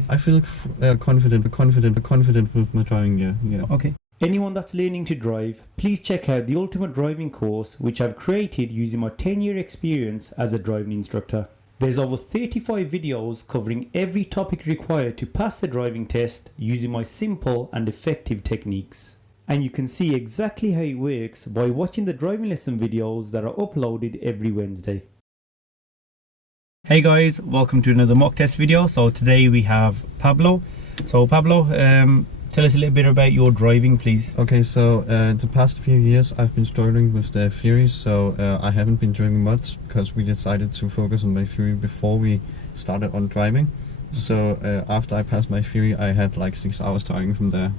positive? I feel confident with my driving, yeah. Okay. Anyone that's learning to drive, please check out the Ultimate Driving course, which I've created using my 10-year experience as a driving instructor. There's over 35 videos covering every topic required to pass the driving test using my simple and effective techniques. And you can see exactly how it works by watching the driving lesson videos that are uploaded every Wednesday. Hey guys, welcome to another mock test video. So today we have Pablo. So Pablo, tell us a little bit about your driving, please. Okay, so the past few years I've been struggling with the theory, so I haven't been driving much because we decided to focus on my theory before we started on driving. So after I passed my theory, I had like 6 hours driving from there.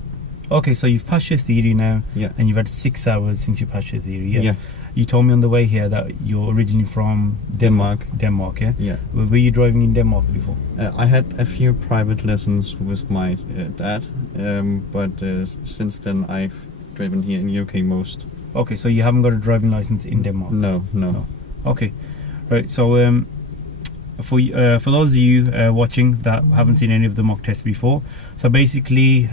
Okay, so you've passed your theory now, yeah, and you've had 6 hours since you passed your theory, yeah? Yeah. You told me on the way here that you're originally from Denmark, yeah? Yeah. Were you driving in Denmark before? I had a few private lessons with my dad, but since then I've driven here in UK most. Okay, so you haven't got a driving license in Denmark? No. Okay, right, so for those of you watching that haven't seen any of the mock tests before, so basically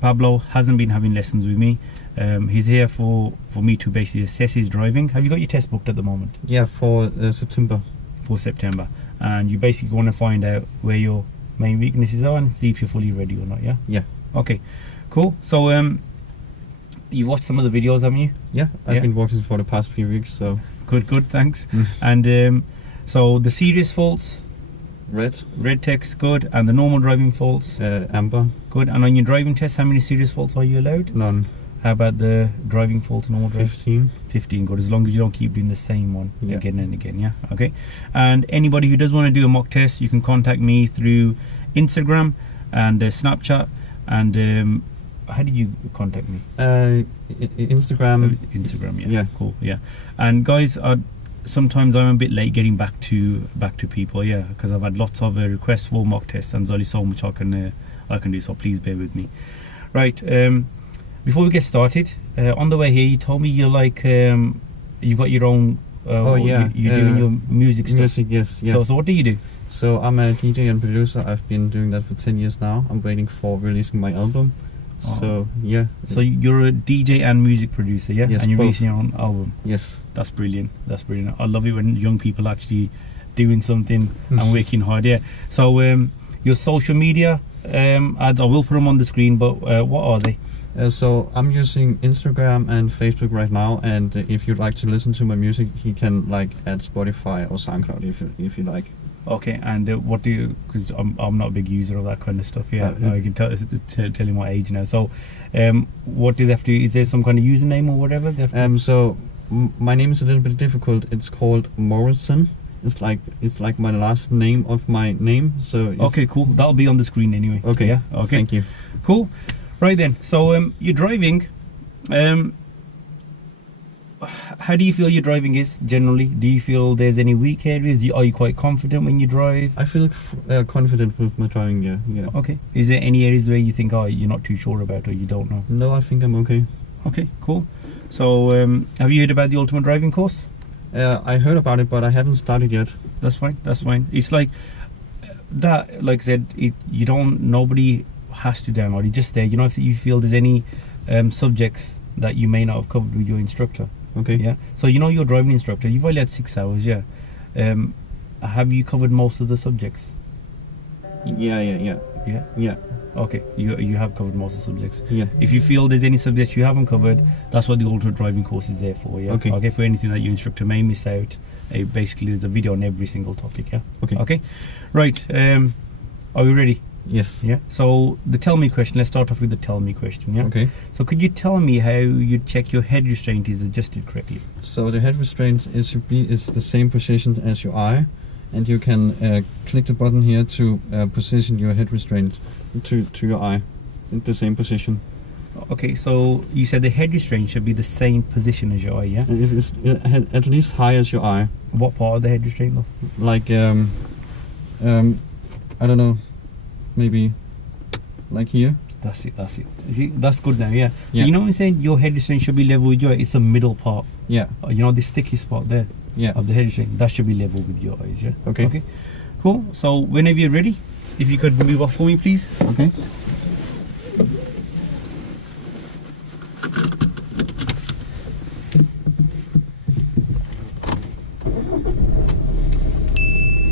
Pablo hasn't been having lessons with me. He's here for me to basically assess his driving. Have you got your test booked at the moment? Yeah, for September. For September. And you basically want to find out where your main weaknesses are and see if you're fully ready or not, yeah? Yeah. Okay, cool. So you've watched some of the videos, haven't you? Yeah, I've been watching for the past few weeks, so... Good, thanks. And so the serious faults? Red text, good. And the normal driving faults? Amber. Good. And on your driving test, how many serious faults are you allowed? None. How about the driving faults, normal driving? 15. 15, good. As long as you don't keep doing the same one again and again, yeah? Okay. And anybody who does want to do a mock test, you can contact me through Instagram and Snapchat. And how did you contact me? Instagram. Instagram, yeah. Yeah. Cool, yeah. And guys, sometimes I'm a bit late getting back to people, yeah, because I've had lots of requests for mock tests and there's only so much I can do, so please bear with me. Right, before we get started, on the way here you told me you're like you've got your own you're doing your music stuff. Yes, yeah. So what do you do? So I'm a DJ and producer. I've been doing that for 10 years now. I'm waiting for releasing my album. So yeah. So you're a DJ and music producer, yeah? Yes, and you're both. releasing your own album. Yes. That's brilliant. I love it when young people are actually doing something and working hard, yeah. So your social media ads, I will put them on the screen, but what are they? So I'm using Instagram and Facebook right now, and if you'd like to listen to my music, you can like add Spotify or SoundCloud if you like. Okay, and what do you? Because I'm not a big user of that kind of stuff. Yeah, I can tell you my age now. So, what do they have to? Is there some kind of username or whatever? So my name is a little bit difficult. It's called Morrison. It's like my last name of my name. So okay, cool. That'll be on the screen anyway. Okay. Yeah. Okay. Thank you. Cool. Right then. So you're driving. How do you feel your driving is generally? Do you feel there's any weak areas? Are you quite confident when you drive? I feel confident with my driving, yeah. Okay. Is there any areas where you think, you're not too sure about or you don't know? No, I think I'm okay. Okay, cool. So, have you heard about the Ultimate Driving course? I heard about it, but I haven't started yet. That's fine. It's like that. Like I said, nobody has to download it. Just there. You know, if you feel there's any subjects that you may not have covered with your instructor. Okay. Yeah. So your driving instructor. You've only had 6 hours. Yeah. Have you covered most of the subjects? Yeah. Yeah. Okay. You have covered most of the subjects. Yeah. If you feel there's any subjects you haven't covered, that's what the Ultimate Driving course is there for. Yeah. Okay. For anything that your instructor may miss out, basically there's a video on every single topic. Yeah. Okay. Right. Are we ready? Yes. Yeah. So the tell me question. Let's start off with the tell me question. Yeah. Okay. So could you tell me how you check your head restraint is adjusted correctly? So the head restraint is the same position as your eye, and you can click the button here to position your head restraint to your eye in the same position. Okay. So you said the head restraint should be the same position as your eye. Yeah. It's at least high as your eye. What part of the head restraint though? Like I don't know. Maybe like here. That's it. See, that's good now, yeah. So yeah. You know what I'm saying? Your head restraint should be level with your eye. It's the middle part. Yeah. You know, this sticky spot there. Yeah. Of the head restraint. That should be level with your eyes, yeah? Okay. Cool. So whenever you're ready, If you could move off for me, please. Okay.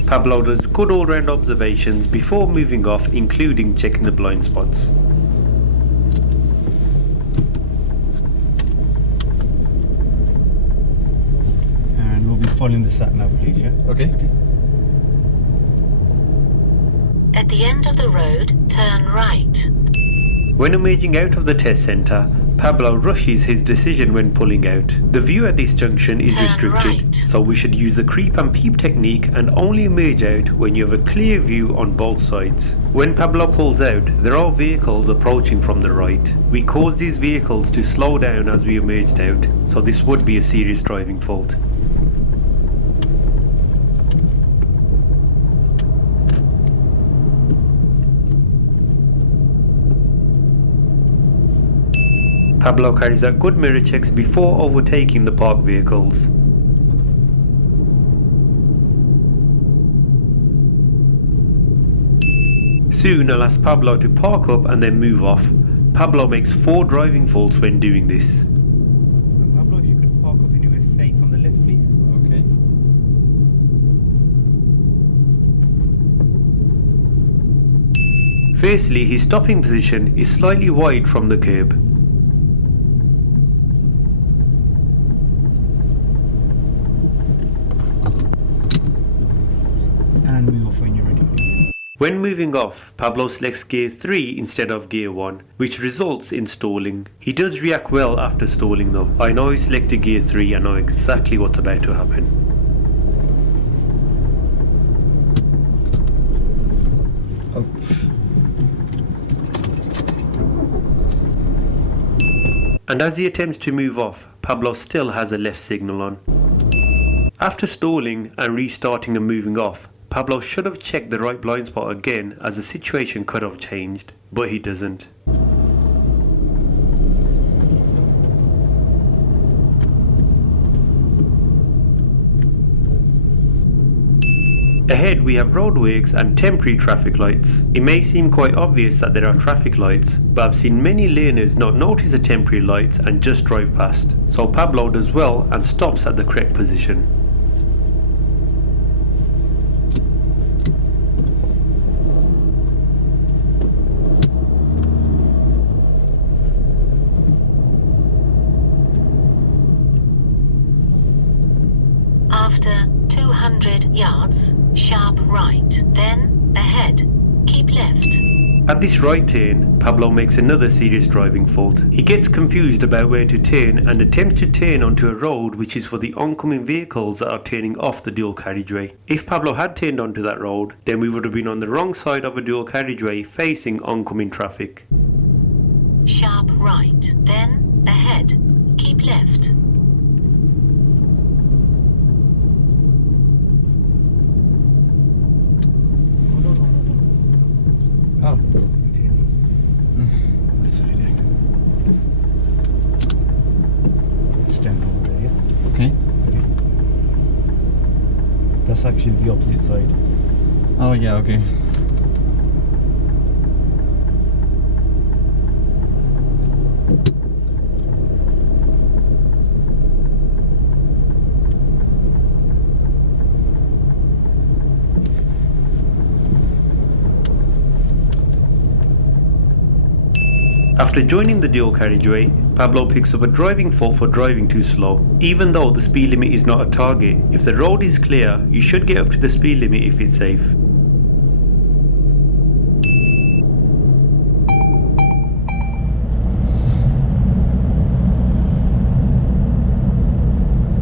Pablo does good all-round observations before moving off, including checking the blind spots. And we'll be following the sat nav, please, yeah? Okay. At the end of the road, turn right. When emerging out of the test centre, Pablo rushes his decision when pulling out. The view at this junction is Turn restricted, right. so we should use the creep and peep technique and only emerge out when you have a clear view on both sides. When Pablo pulls out, there are vehicles approaching from the right. We caused these vehicles to slow down as we emerged out, so this would be a serious driving fault. Pablo carries out good mirror checks before overtaking the parked vehicles. Soon I'll ask Pablo to park up and then move off. Pablo makes 4 driving faults when doing this. And Pablo, if you could park up anywhere safe on the left, please. Okay. Firstly, his stopping position is slightly wide from the curb. And move off when you're ready, please. When moving off, Pablo selects gear 3 instead of gear 1, which results in stalling. He does react well after stalling though. I know he selected gear 3 and know exactly what's about to happen. Oh. And as he attempts to move off, Pablo still has a left signal on. After stalling and restarting and moving off, Pablo should have checked the right blind spot again as the situation could have changed, but he doesn't. Ahead we have roadworks and temporary traffic lights. It may seem quite obvious that there are traffic lights, but I've seen many learners not notice the temporary lights and just drive past. So Pablo does well and stops at the correct position. After 200 yards, sharp right, then ahead, keep left. At this right turn, Pablo makes another serious driving fault. He gets confused about where to turn and attempts to turn onto a road which is for the oncoming vehicles that are turning off the dual carriageway. If Pablo had turned onto that road, then we would have been on the wrong side of a dual carriageway facing oncoming traffic. Sharp right, then ahead, keep left. Oh. That's what I do. Stand over there, yeah? Okay. Okay. That's actually the opposite side. Oh yeah, okay. After joining the dual carriageway, Pablo picks up a driving fault for driving too slow. Even though the speed limit is not a target, if the road is clear, you should get up to the speed limit if it's safe.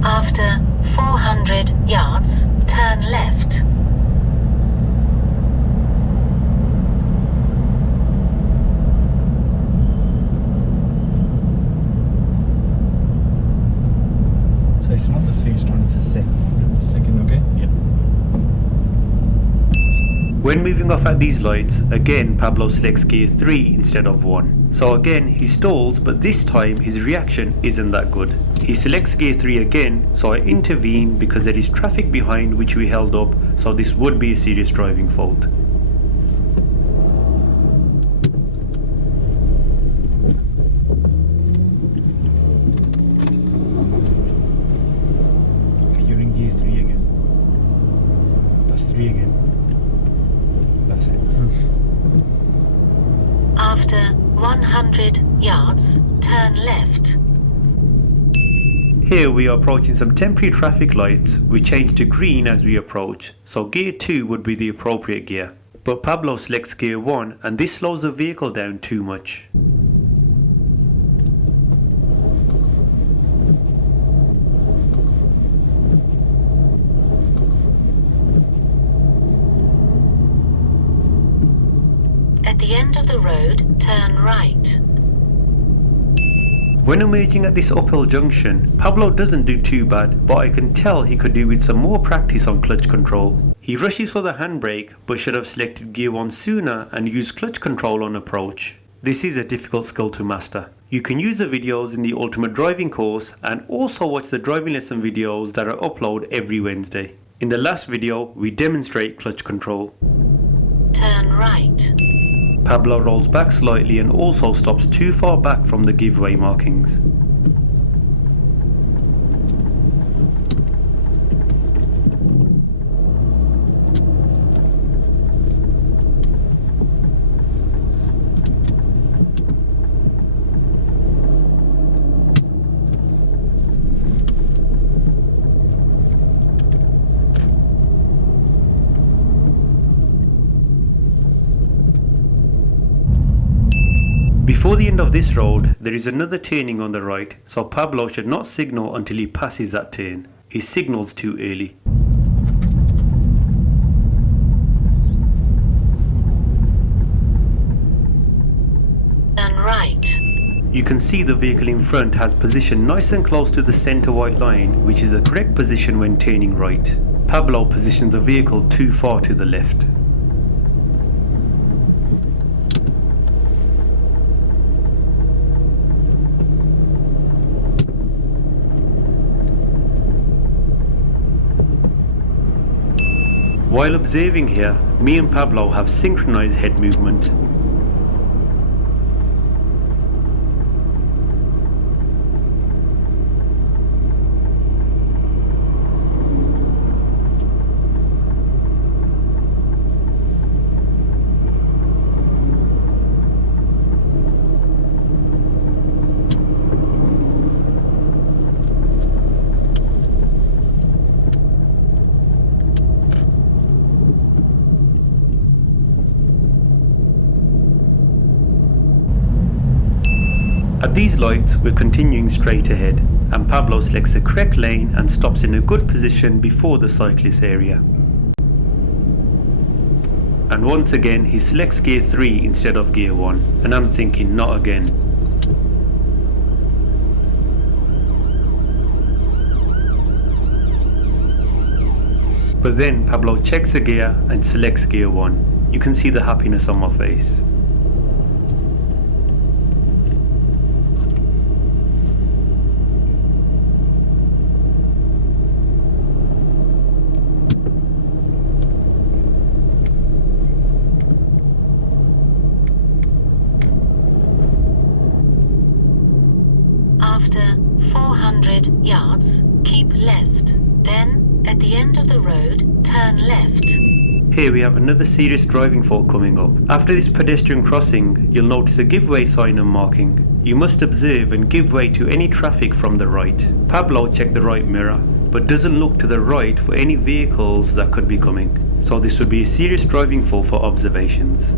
After 400 yards, turn left. So it's not the first one, it's the second one. Second, okay? Yeah. When moving off at these lights, again Pablo selects gear 3 instead of 1. So again he stalls, but this time his reaction isn't that good. He selects gear 3 again, so I intervene because there is traffic behind which we held up, so this would be a serious driving fault. After 100 yards, turn left. Here we are approaching some temporary traffic lights. We change to green as we approach, so gear 2 would be the appropriate gear. But Pablo selects gear 1 and this slows the vehicle down too much. At the end of the road, turn right. When emerging at this uphill junction, Pablo doesn't do too bad, but I can tell he could do with some more practice on clutch control. He rushes for the handbrake, but should have selected gear 1 sooner and used clutch control on approach. This is a difficult skill to master. You can use the videos in the Ultimate Driving course and also watch the driving lesson videos that are uploaded every Wednesday. In the last video, we demonstrate clutch control. Turn right. Pablo rolls back slightly and also stops too far back from the giveaway markings. Before the end of this road, there is another turning on the right, so Pablo should not signal until he passes that turn. He signals too early. Turn right. You can see the vehicle in front has positioned nice and close to the centre white line, which is the correct position when turning right. Pablo positions the vehicle too far to the left. While observing here, me and Pablo have synchronized head movement. At these lights, we're continuing straight ahead, and Pablo selects the correct lane and stops in a good position before the cyclist area. And once again, he selects gear 3 instead of gear 1, and I'm thinking, not again. But then Pablo checks the gear and selects gear 1. You can see the happiness on my face. After 400 yards, keep left. Then, at the end of the road, turn left. Here we have another serious driving fault coming up. After this pedestrian crossing, you'll notice a giveaway sign and marking. You must observe and give way to any traffic from the right. Pablo checked the right mirror, but doesn't look to the right for any vehicles that could be coming. So this would be a serious driving fault for observations.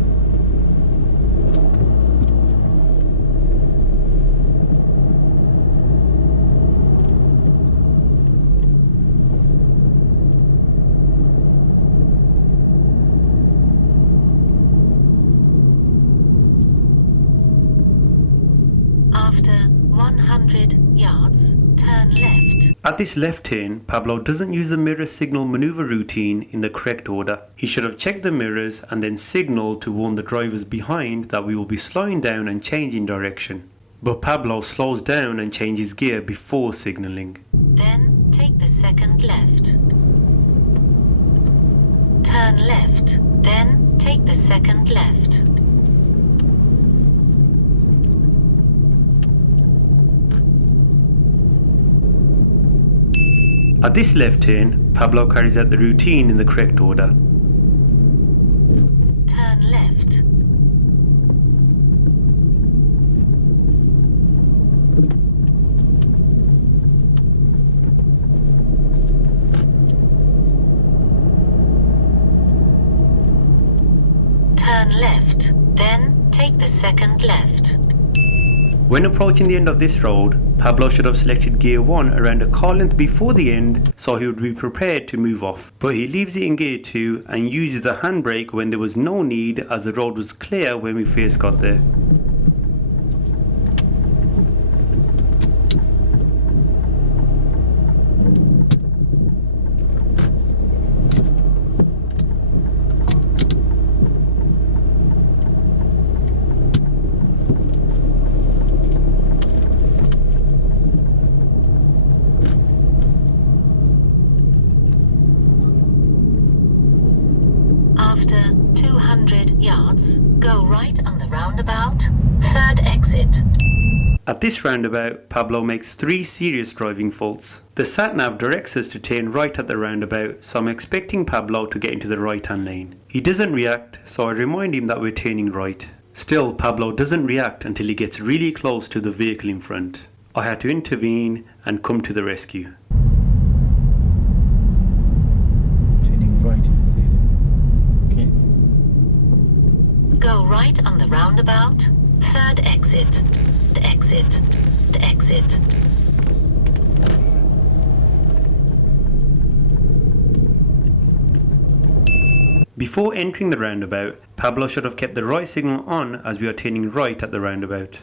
After 100 yards, turn left. At this left turn, Pablo doesn't use the mirror signal maneuver routine in the correct order. He should have checked the mirrors and then signaled to warn the drivers behind that we will be slowing down and changing direction. But Pablo slows down and changes gear before signalling. Then take the second left. Turn left. Then take the second left. At this left turn, Pablo carries out the routine in the correct order. Turn left. turn left, then take the second left. When approaching the end of this road, Pablo should have selected gear 1 around a car length before the end so he would be prepared to move off. But he leaves it in gear 2 and uses the handbrake when there was no need, as the road was clear when we first got there. After 200 yards, go right on the roundabout, third exit. At this roundabout, Pablo makes 3 serious driving faults. The sat-nav directs us to turn right at the roundabout, so I'm expecting Pablo to get into the right-hand lane. He doesn't react, so I remind him that we're turning right. Still, Pablo doesn't react until he gets really close to the vehicle in front. I had to intervene and come to the rescue. Turning right. Go right on the roundabout, third exit. Exit. Exit. Before entering the roundabout, Pablo should have kept the right signal on as we are turning right at the roundabout.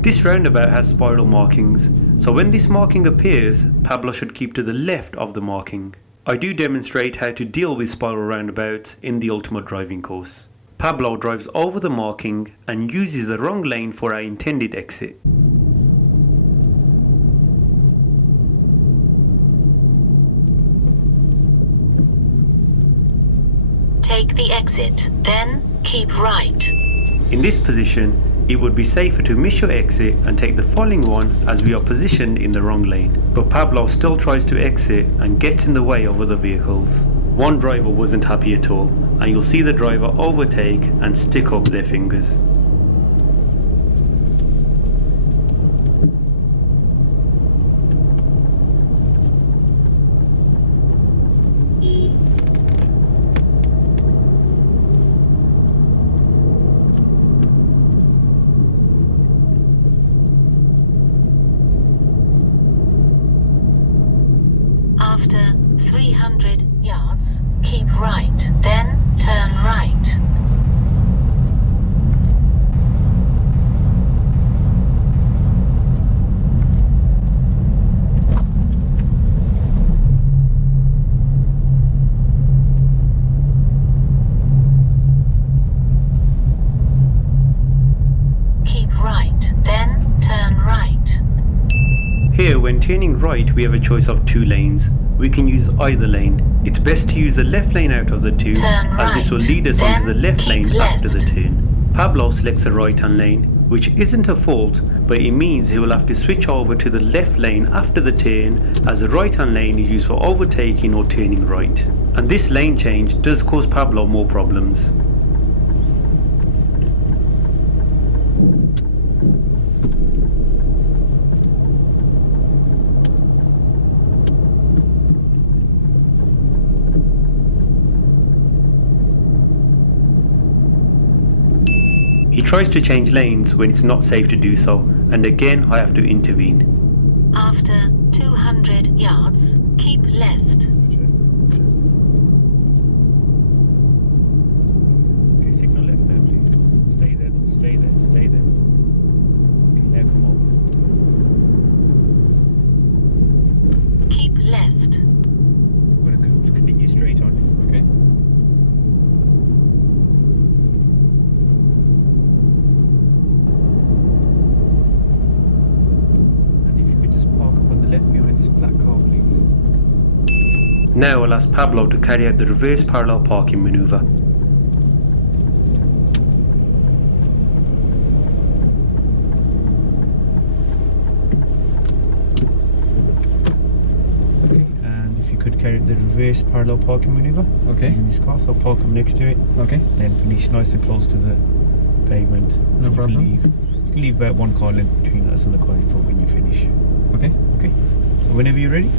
This roundabout has spiral markings, so when this marking appears, Pablo should keep to the left of the marking. I do demonstrate how to deal with spiral roundabouts in the ultimate driving course. Pablo drives over the marking and uses the wrong lane for our intended exit. Take the exit, then keep right. In this position, it would be safer to miss your exit and take the following one as we are positioned in the wrong lane. But Pablo still tries to exit and gets in the way of other vehicles. One driver wasn't happy at all, and you'll see the driver overtake and stick up their fingers. After 300 yards, keep right, then turn right. Keep right, then turn right. Here, when turning right, we have a choice of 2 lanes. We can use either lane. It's best to use the left lane out of the 2, as this will lead us onto the left lane after the turn. Pablo selects the right hand lane, which isn't a fault, but it means he will have to switch over to the left lane after the turn, as the right hand lane is used for overtaking or turning right. And this lane change does cause Pablo more problems. He tries to change lanes when it's not safe to do so, and again I have to intervene. After 200 yards, keep left. Okay, signal left now, please. Stay there, though. Stay there, stay there. Okay, now come over. Keep left. I'm going to continue straight on. Okay. Left behind this black car, please. Now I'll ask Pablo to carry out the reverse parallel parking maneuver. Okay, and if you could carry out the reverse parallel parking maneuver. Okay. In this car, so park up next to it. Okay. Then finish nice and close to the pavement. No problem. You can leave about 1 car length between us and the car in front when you finish. Okay. Okay, so whenever you're ready.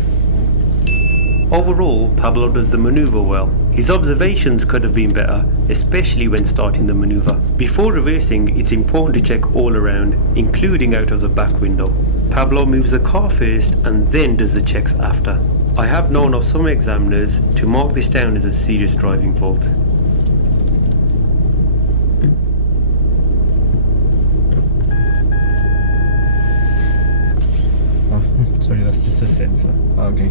Overall, Pablo does the maneuver well. His observations could have been better, especially when starting the maneuver. Before reversing, it's important to check all around, including out of the back window. Pablo moves the car first and then does the checks after. I have known of some examiners to mark this down as a serious driving fault. Oh. Sorry, that's just a sensor. Okay.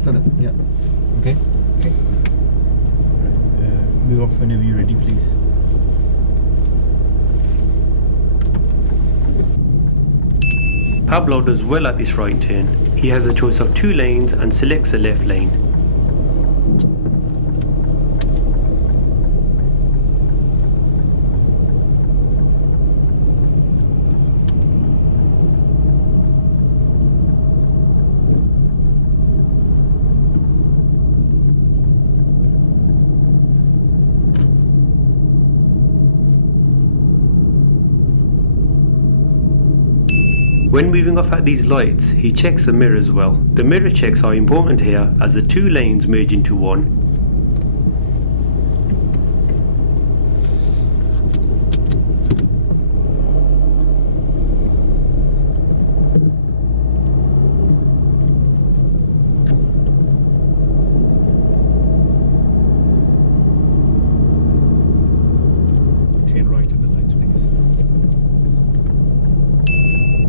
Sorry, yeah. Okay. Okay. Move off whenever you're ready, please. Pablo does well at this right turn. He has a choice of 2 lanes and selects a left lane. When moving off at these lights, he checks the mirror as well. The mirror checks are important here as the 2 lanes merge into one. Turn right at the lights, please.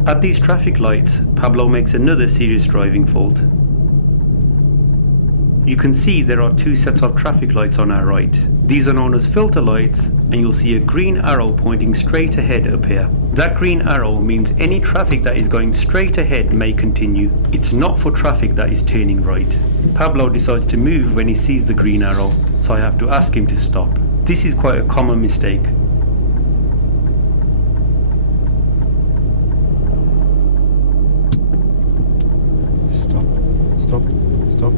At these traffic lights, Pablo makes another serious driving fault. You can see there are 2 sets of traffic lights on our right. These are known as filter lights, and you'll see a green arrow pointing straight ahead appear. That green arrow means any traffic that is going straight ahead may continue. It's not for traffic that is turning right. Pablo decides to move when he sees the green arrow, so I have to ask him to stop. This is quite a common mistake. Stop.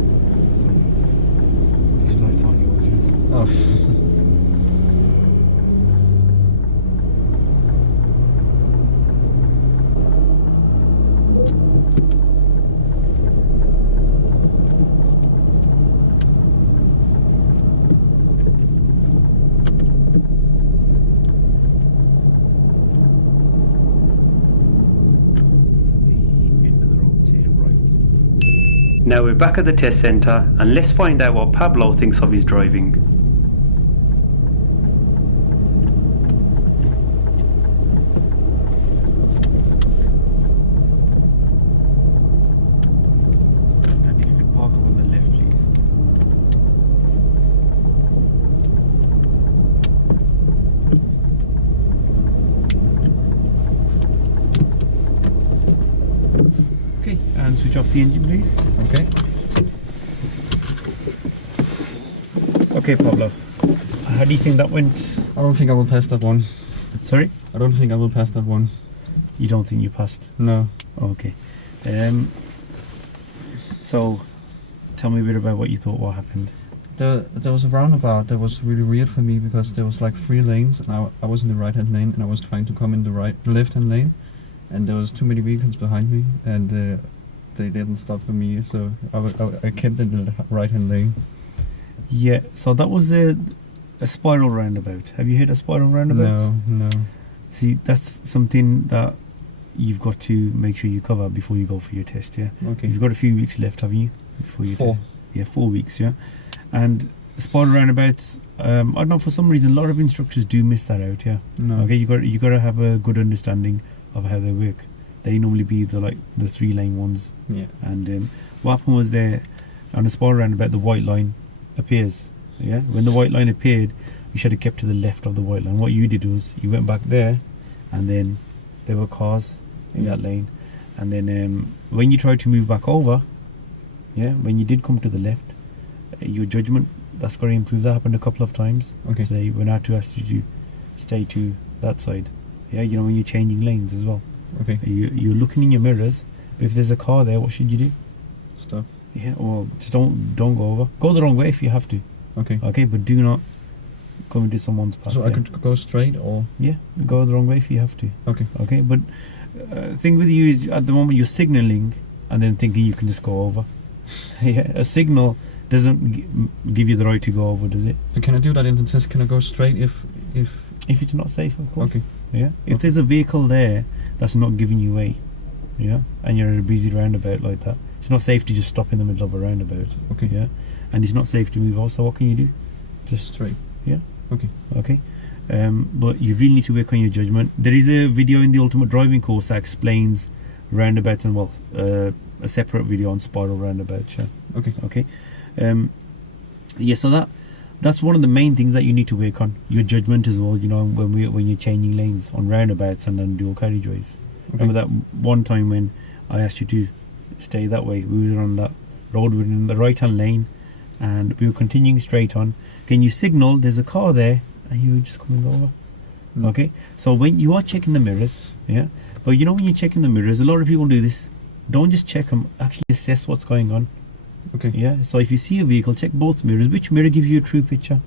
These lights aren't yours. Oh. Now we're back at the test centre and let's find out what Pablo thinks of his driving. And if you could park on the left, please. Okay, and switch off the engine, please. Okay. Okay, Pablo. How do you think that went? I don't think I will pass that one. Sorry? I don't think I will pass that one. You don't think you passed? No. Okay. So, tell me a bit about what you thought what happened. There was a roundabout that was really weird for me because there was like 3 lanes and I was in the right hand lane and I was trying to come in the left hand lane, and there was too many vehicles behind me, and they didn't stop for me, so I kept in the right-hand lane. Yeah, so that was a spiral roundabout. Have you hit a spiral roundabout? No. See, that's something that you've got to make sure you cover before you go for your test, yeah? Okay. You've got a few weeks left, haven't you? Before you 4. Yeah, 4 weeks, yeah? And spiral roundabouts, I don't know, for some reason, a lot of instructors do miss that out, yeah? No. Okay, you got to have a good understanding of how they work. They normally be the 3-lane ones. Yeah. And what happened was there, on a spiral roundabout, the white line appears, yeah? When the white line appeared, you should have kept to the left of the white line. What you did was, you went back there, and then there were cars in that lane, and then when you tried to move back over, yeah, when you did come to the left, your judgment, that's got to improve. That happened a couple of times. Okay. Today when I had to ask you to stay to that side, yeah, you know, when you're changing lanes as well. Okay. You're looking in your mirrors, but if there's a car there, what should you do? Stop. Yeah, well, just don't go over. Go the wrong way if you have to. Okay. Okay, but do not come into someone's path. So I could go straight, or? Yeah, go the wrong way if you have to. Okay. Okay, but thing with you is at the moment you're signaling and then thinking you can just go over. Yeah, a signal doesn't give you the right to go over, does it? So can I do that in the test? Can I go straight if it's not safe, of course. Okay. Yeah. If there's a vehicle there that's not giving you way, yeah, and you're at a busy roundabout like that, it's not safe to just stop in the middle of a roundabout. Okay. Yeah. And it's not safe to move also. What can you do? Just straight? Yeah. Okay. Okay. But you really need to work on your judgment. There is a video in the Ultimate Driving course that explains roundabouts, and a separate video on spiral roundabouts. Yeah. Okay. Okay. Yeah. So that's one of the main things that you need to work on. Your judgment as well. You know, when you're changing lanes on roundabouts and on dual carriageways. Okay. Remember that one time when I asked you to stay that way? We were on that road, we were in the right-hand lane, and we were continuing straight on. Can you signal? There's a car there, and you were just coming over. Okay, so when you are checking the mirrors, yeah, but you know when you're checking the mirrors, a lot of people do this. Don't just check them, actually assess what's going on. Okay. Yeah, so if you see a vehicle, check both mirrors. Which mirror gives you a true picture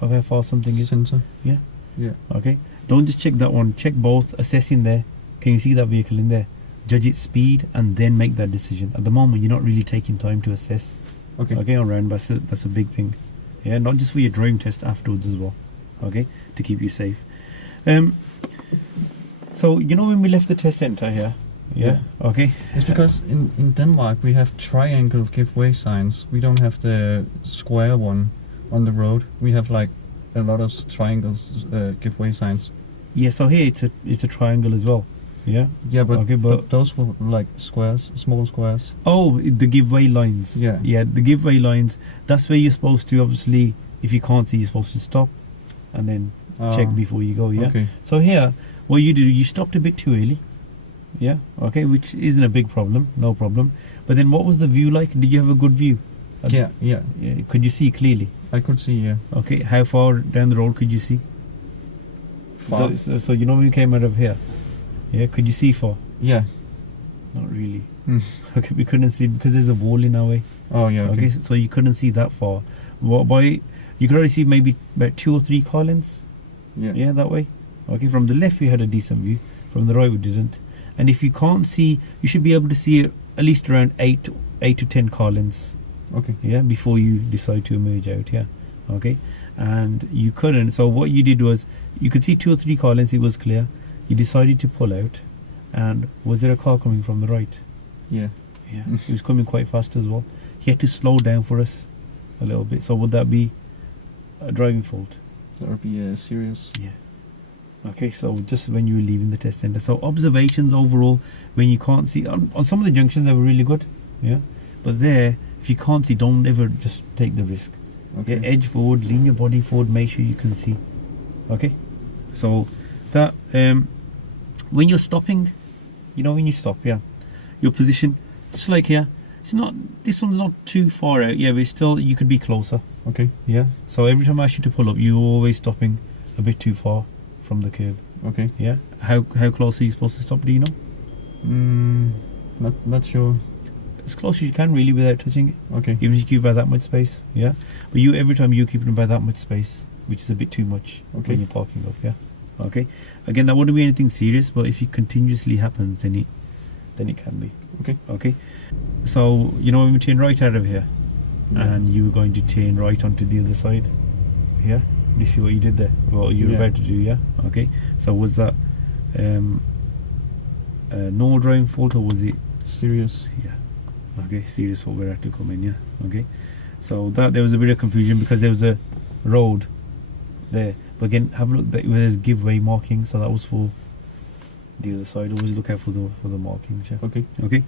of how far something is? Center. Yeah. Yeah. Okay, don't just check that one, check both, assess in there. Can you see that vehicle in there? Judge its speed and then make that decision. At the moment, you're not really taking time to assess. Okay. Okay, on roundabouts, that's a big thing. Yeah, not just for your driving test, afterwards as well. Okay, to keep you safe. So you know when we left the test center here, yeah. Okay. It's because in Denmark we have triangle give way signs. We don't have the square one on the road. We have like a lot of triangles give way signs. Yeah. So here it's a triangle as well. Yeah. Yeah, but, okay, but those were like squares, small squares. Oh, the give-way lines. Yeah. Yeah, the give-way lines. That's where you're supposed to, obviously, if you can't see, you're supposed to stop and then check before you go, yeah? Okay. So here, what you do, you stopped a bit too early. Yeah, okay, which isn't a big problem, no problem. But then what was the view like? Did you have a good view? Yeah. Could you see clearly? I could see, yeah. Okay, how far down the road could you see? Far. So you know when you came out of here? Yeah, could you see far? Yeah. Not really. Mm. Okay, we couldn't see because there's a wall in our way. Oh, yeah, okay. So you couldn't see that far. You could only see maybe about 2 or 3 car lengths. Yeah. Yeah, that way. Okay, from the left we had a decent view. From the right we didn't. And if you can't see, you should be able to see at least around 8 to 10 car lengths. Okay. Yeah, before you decide to emerge out. Yeah. Okay. And you couldn't. So what you did was, you could see 2 or 3 car lengths. It was clear. You decided to pull out. And was there a car coming from the right? Yeah. Yeah. It was coming quite fast as well. He had to slow down for us a little bit. So would that be a driving fault? That would be serious. Yeah. Okay, so just when you were leaving the test center. So observations overall, when you can't see, on some of the junctions they were really good, yeah. But there, if you can't see, don't ever just take the risk. Okay. Yeah, edge forward, lean your body forward, make sure you can see. Okay, so that when you're stopping, you know when you stop, yeah, your position, just like here. It's not. This one's not too far out, yeah, but still you could be closer. Okay. Yeah. So every time I ask you to pull up, you're always stopping a bit too far from the curb. Okay. Yeah. How close are you supposed to stop? Do you know? Not sure. As close as you can, really, without touching it. Okay. Even if you keep by that much space. Yeah. But every time you keep it by that much space, which is a bit too much Okay. when you're parking up. Yeah. Okay, again, that wouldn't be anything serious, but if it continuously happens, then it can be. Okay. Okay, so you know when we turn right out of here, Yeah. and you were going to turn right onto the other side. Yeah, you see what you did there? What you were Yeah. about to do? Yeah. Okay, so was that normal driving fault, or was it? Serious. Yeah. Okay, serious fault where I had to come in. Yeah. Okay, so that there was a bit of confusion because there was a road there, but again, have a look. There's giveaway marking, so that was for the other side. Always look out for the markings. Yeah. Okay. Okay.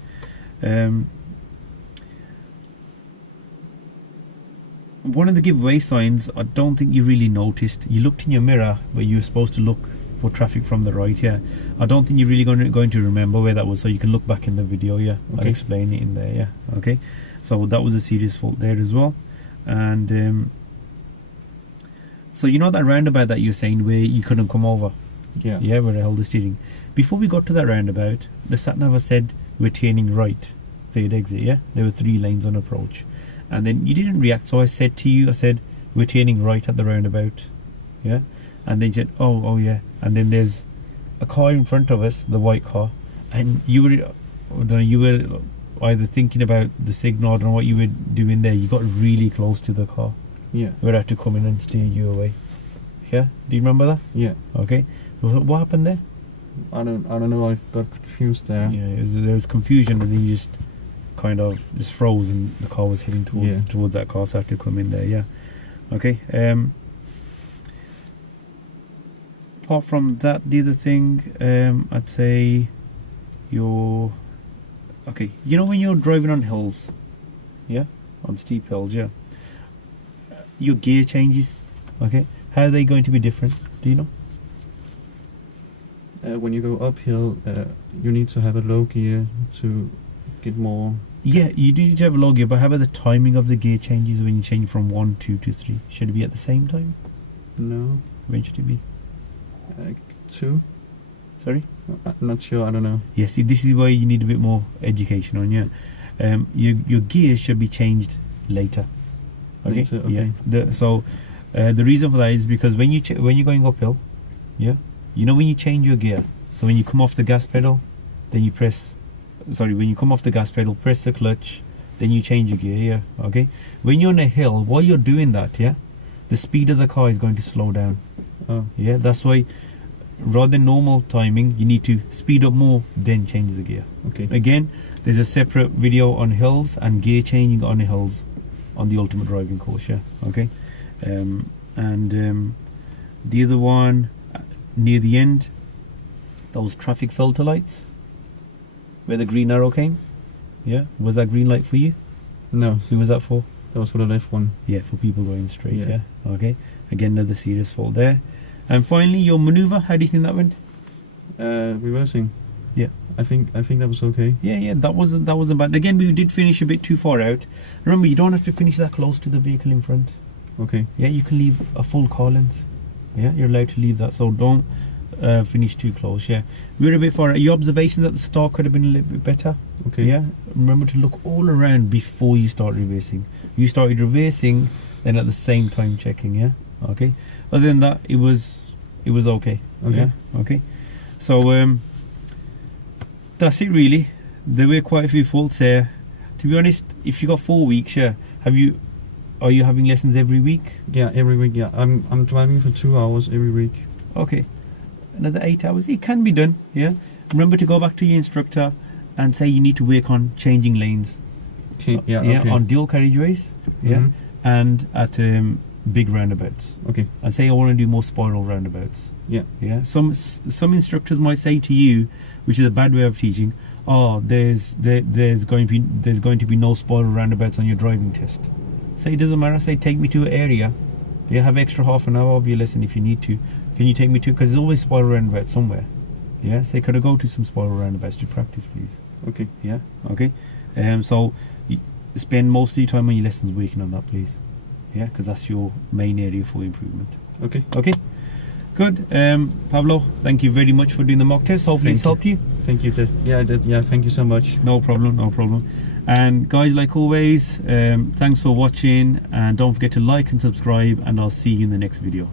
One of the giveaway signs, I don't think you really noticed. You looked in your mirror, but you were supposed to look for traffic from the right. Yeah, I don't think you're really going to remember where that was. So you can look back in the video. Yeah, I'll Okay. explain it in there. Yeah. Okay. So that was a serious fault there as well, and so you know that roundabout that you're saying where you couldn't come over. Yeah. Yeah, where I held the steering. Before we got to that roundabout, the sat nav said we're turning right, third exit. Yeah, there were 3 lanes on approach, and then you didn't react. So I said to you, I said we're turning right at the roundabout. Yeah, and they said, oh yeah, and then there's a car in front of us, the white car, and you were, I don't know, you were either thinking about the signal, I don't know what you were doing there. You got really close to the car. Yeah. We had to come in and steer you away. Yeah, do you remember that? Yeah. Okay, so what happened there? I don't know. I got confused there. Yeah, there was confusion, and then you just kind of just froze, and the car was heading towards that car, so I had to come in there. Yeah. Okay. Apart from that, the other thing, I'd say you're okay. You know when you're driving on hills, yeah, on steep hills, yeah, your gear changes. Okay, how are they going to be different? Do you know? When you go uphill, you need to have a low gear to get more. Yeah, you do need to have a low gear, but how about the timing of the gear changes when you change from 1, 2 to 3? Should it be at the same time? No. When should it be? 2. Sorry? I'm not sure. I don't know. Yeah, see, this is where you need a bit more education on, yeah. Your gears should be changed later. Okay? Later, okay. Yeah. The reason for that is because when you're going uphill, yeah, you know when you change your gear, so when you come off the gas pedal, then you when you come off the gas pedal, press the clutch, then you change your gear, yeah, okay? When you're on a hill, while you're doing that, yeah, the speed of the car is going to slow down. Oh. Yeah, that's why rather than normal timing, you need to speed up more, then change the gear. Okay. Again, there's a separate video on hills and gear changing on hills on the Ultimate Driving course, yeah, okay? The other one, near the end, those traffic filter lights, where the green arrow came, yeah, was that green light for you? No, Who was that for? that was for the left one. Yeah, for people going straight, yeah. Yeah. Okay, again, another serious fault there. And finally, your maneuver, how do you think that went? Reversing. Yeah. I think that was okay. Yeah, that wasn't bad. Again, we did finish a bit too far out. Remember, you don't have to finish that close to the vehicle in front. Okay. Yeah, you can leave a full car length. Yeah, you're allowed to leave that, so don't finish too close. Yeah, we're a bit far out. Your observations at the start could have been a little bit better. Okay. Yeah, remember to look all around before you start reversing. You started reversing, then at the same time checking. Yeah, okay. Other than that, it was okay. Okay. Yeah? Okay. So that's it really. There were quite a few faults there. To be honest, if you got 4 weeks, yeah, are you having lessons every week? Yeah, every week. Yeah, I'm driving for 2 hours every week. Okay, another 8 hours. It can be done. Yeah. Remember to go back to your instructor and say you need to work on changing lanes. Yeah. Yeah, Okay. on dual carriageways. Yeah, Mhm. and at big roundabouts. Okay. And say I want to do more spiral roundabouts. Yeah. Yeah. Some instructors might say to you, which is a bad way of teaching, oh, there's going to be no spiral roundabouts on your driving test. Say it doesn't matter. Say take me to an area. You have extra half an hour of your lesson if you need to. Can you take me to? Because there's always spiral roundabouts somewhere. Yeah. Say could I go to some spiral roundabouts to practice, please? Okay. Yeah. Okay. So spend most of your time on your lessons working on that, please. Yeah, because that's your main area for improvement. Okay. Okay. Good. Pablo, thank you very much for doing the mock test. Hopefully it's helped you. Thank you. Yeah. Thank you so much. No problem. No problem. And guys, like always, thanks for watching, and don't forget to like and subscribe, and I'll see you in the next video.